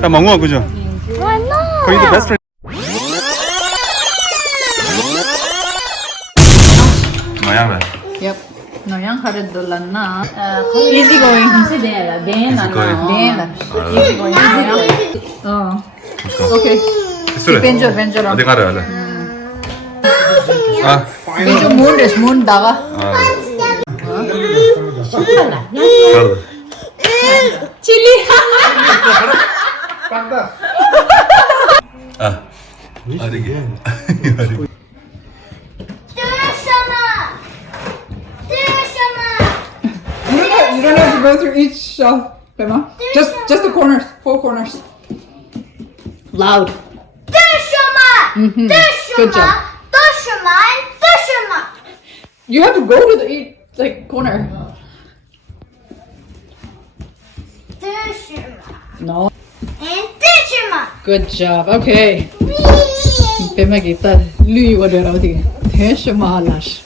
다 먹어 그죠? 거기도 베스트. 노양래. Yep. Noyang harid dolan na. Easy going. Easy going. Easy going. Oh. Okay. Benjo. 어디 가려 할래? 아. Benjo moon daga. Chili. 아. 아리게. You don't have to go through each shelf, Bema. Just the corners, 4 corners. Loud. Good job. You have to go to each corner. No. Good job. Okay. Bema kita lui wa dera uti. Teshma lash.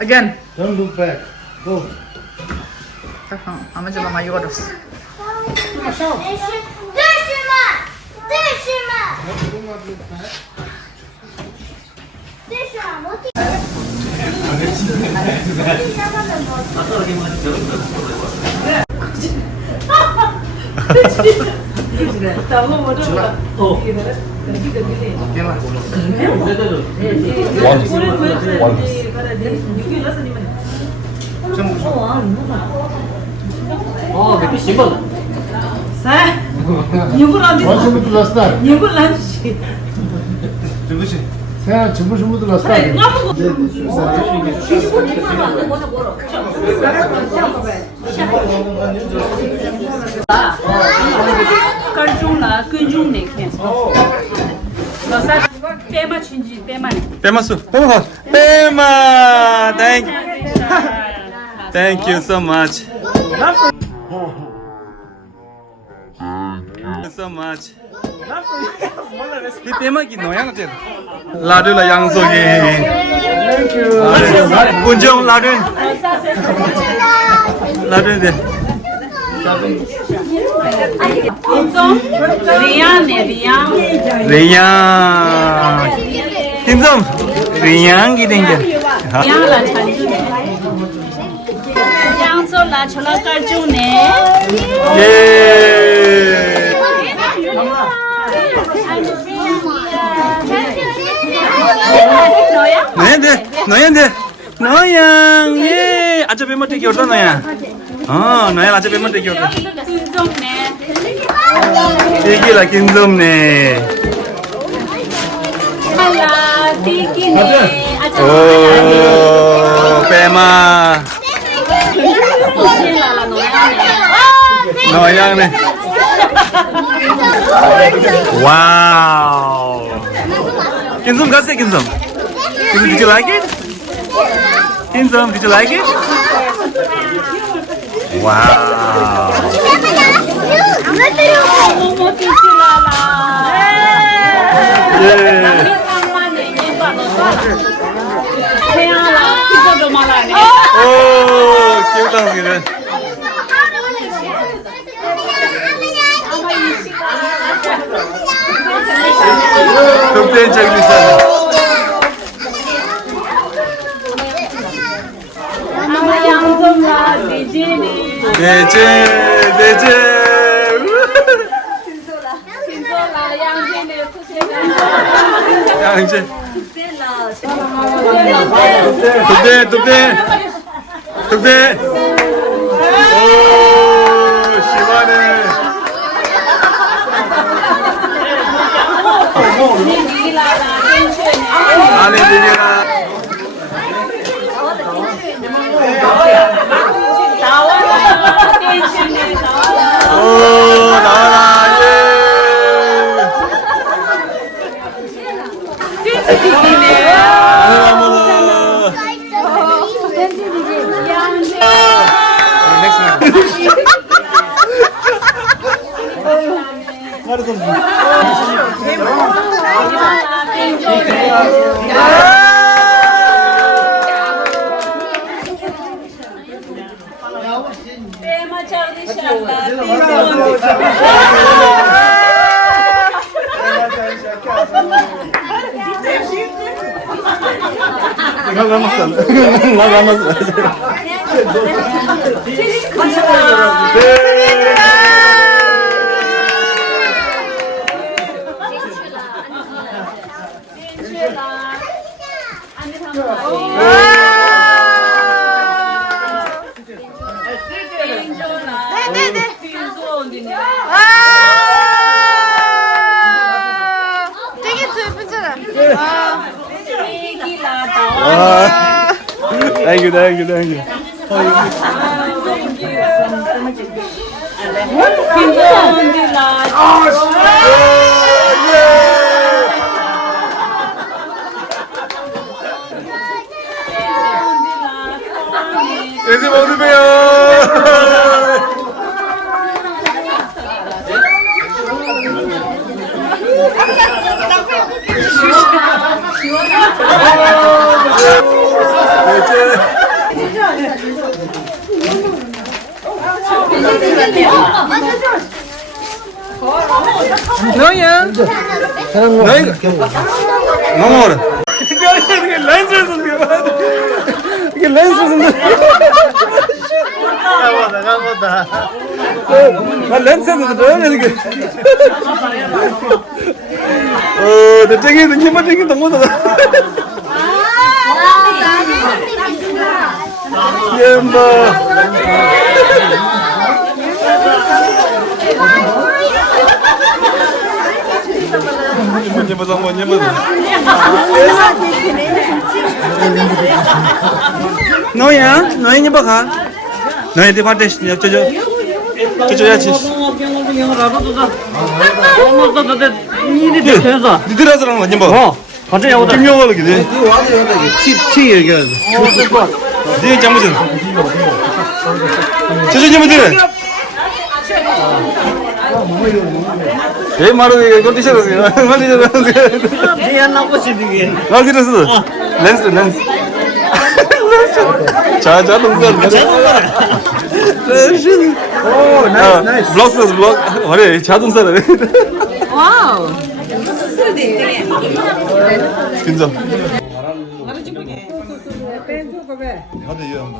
Again. Don't look back. Go. Ama jala mayu odos. 빼마. Thank you so much. So much. 이 빼마기 노양제. 라드라 양속이. Thank you. 운정 라드. 라드인데. 리양. 김som. 리양 기den게. 양소라 철학가주네. 예. 노양 예 아저 배만 되게 어떤 노양 노양 아저 배만 되게 어떤 되게라 김som네 오 배마 노양네 와우 김som 갔어요 김som did you like it? 김som, did you like it? Wow. Oh, cute ang gila. Tupin check bisa. 대제 양제 뚝대 오 시원해 안에 들려라 오 나와라 예 되게 예쁘잖아. Thank you, thank you, thank you. 예수 먹으세요. 너야? 너무 어려. 이게 렌즈를 쓴 거야. 이게 렌즈를 쓴 거야. 나가보다. 나 렌즈는 뭐야 이게. 내 쟁이는 힘을 쟁이도 못하다. 예마. 너야? 너희 니 봐가. 너희들 봤대 저저 야치. 니들 하자랑 완전 봐. 갑자기 오다. 김영화를 기대. 티 얘기하자. 네 장무진. 저저님들. 왜 말을 이거 컨디션을 컨디션을 대안 나고 싶은 어디랬어? 렌스. 자, 자동차. 렌스. Oh, nice. 블록. 그래, 자동차래. 와우. 근접. Pen ko ba? 하도 이해한다.